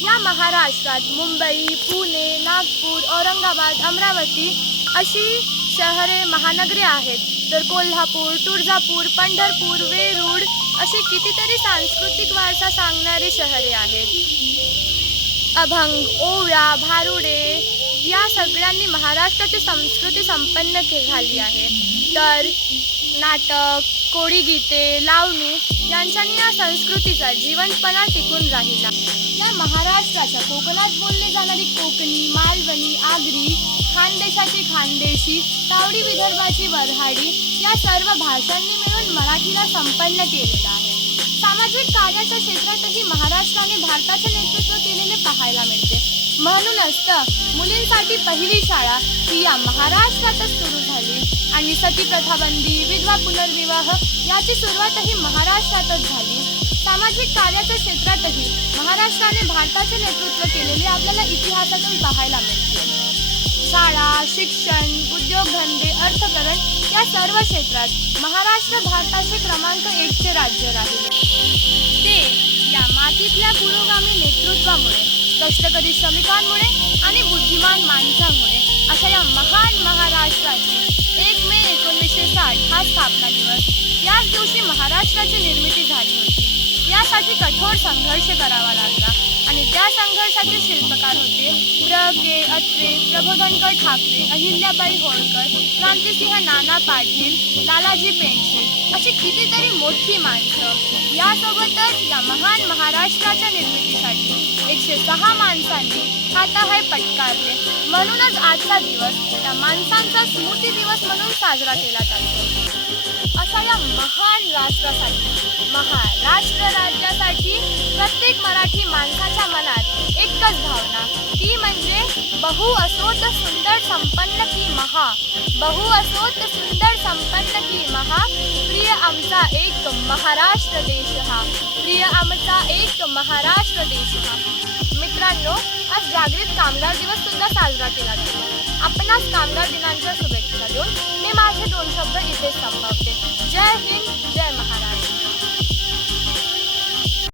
या महाराष्ट्रात मुंबई, पुणे, नागपूर, औरंगाबाद, अमरावती अशी शहरे महानगरे आहेत. तर कोल्हापूर, तुळजापूर, पंढरपूर, वेरूळ अशी कितीतरी सांस्कृतिक वारसा सांगणारी शहरे आहेत. अभंग, ओव्या, भारुडे या सगळ्यांनी महाराष्ट्राची संस्कृती संपन्न झाली आहे. तर नाटक, कोळी गीते, लावणी यांच्यानी या संस्कृतीचा जिवंतपणा टिकून राहिला. या महाराष्ट्राच्या कोकणात बोलली जाणारी कोकणी, मालवणी, आगरी, खानदेशाची खानदेशी, तावडी विदर्भाची वऱ्हाडी या सर्व भाषांनी मिळून मराठीला संपन्न केलेलं आहे. सामाजिक कार्याच्या क्षेत्रातही महाराष्ट्राने भारताचे नेतृत्व केलेले पाहायला मिळते. म्हणूनच तर मुलींसाठी पहिली शाळा ही या महाराष्ट्रातच सुरू झाली आणि सतीप्रथा बंदी, विधवा पुनर्विवाह याची सुरुवातही महाराष्ट्रातच झाली. सामाजिक कार्याच्या क्षेत्रातही महाराष्ट्राने भारताचे नेतृत्व केलेले आपल्याला इतिहासातून पाहायला मिळते. शाळा, शिक्षण, उद्योगधंदे, अर्थकारण या सर्व क्षेत्रात महाराष्ट्र भारताचे क्रमांक 1चे राज्य राहिले. ते या मातीतल्या पुरोगामी नेतृत्वामुळे, कष्टकरी श्रमिकांमुळे आणि बुद्धिमान माणसांमुळे अशा या महान महाराष्ट्राची 1 मे 1960 हा स्थापना दिवस. याच दिवशी महाराष्ट्राची निर्मिती झाली होती. यासाठी कठोर संघर्ष करावा लागला आणि त्या संघर्षाचे शिल्पकार होते प्र.के. अत्रे, प्रबोधनकर ठाकरे, अहिल्याबाई होळकर, क्रांतिसिंह नाना पाटील, लालाजी पेंडसे अशी कितीतरी मोठी माणसं. यासोबतच या महान महाराष्ट्राच्या निर्मितीसाठी 106 माणसांनी हाताहाय पटकारले. म्हणूनच आजचा दिवस या माणसांचा स्मृती दिवस म्हणून साजरा केला जातो. अशा या महान राष्ट्रासाठी, महाराष्ट्र राज्यासाठी प्रत्येक मराठी माणसाच्या मनात एकच भावना, ती म्हणजे बहु असोत सुंदर संपन्न की महा. बहु असोत सुंदर संपन्न की महा, प्रिय आमचा एक महाराष्ट्र देश हा. प्रिय आमचा एक महाराष्ट्र देश हा. मित्रांनो, आज जागृत कामगार दिवस सुद्धा साजरा केला जातो. आपणास कामगार दिनांच्या शुभेच्छा देऊन मी माझे 2 शब्द इथेच संपवते. जय हिंद, जय महाराष्ट्र.